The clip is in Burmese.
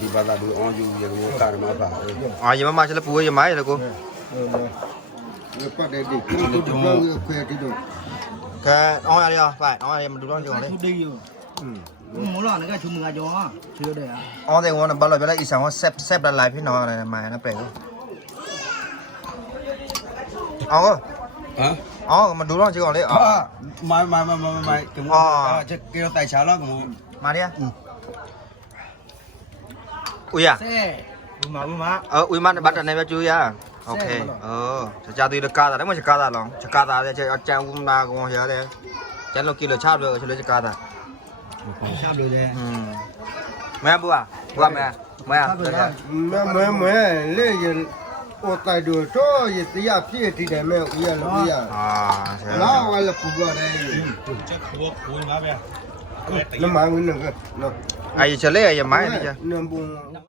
ဒီဘာသာတို့အောင်ယူရကောကာရမပါ အာရမမချလပူရမိုင်းလေကို ပတ်တဲ့ဒီကိုတို့ဘာခွဲတီတို့ ကဲအောင်ရရဖိုင်အောင်ရမတူတော့ကြုံလေ 出对哟，没了那个出门个叫啊，去的呀。 အောင်တဲ့ဝန်ဘာလို့ပြလဲအီဆောင်ဆက်လာလိုက်ဖြစ်တော့တယ်မိုင်းနဲ့ပဲအောင် ဟမ် အောင်မတူတော့ကြုံလေအာ မိုင်းကမောချက်ကေတိုင်ချာလောက်ကမော မာရီယာဦးရ 噻，ဦးမနဲ့ဘာတနေပဲကျူရโอเคကြာသေးတယ်ကားတာလည်းမချကားတာလောချကားတာလည်းကျန်ဦးနာကောင်ရတယ်ကျန်လို့ကီလိုချလို့ချလို့ချကားတာ 下楼的。မဲဘူးอ่ะဘူးမဲမဲလေရဟိုတိုင်တို့တော့ရတရားပြည့်တည်တယ်မဲဦးရလို့ရ အာဆရာ လာဝါလပူရတယ်ချက်ခိုးခိုးငါပဲနမဝင်နော် အဲ့ချလေရမိုင်းနေကြ နံပုံ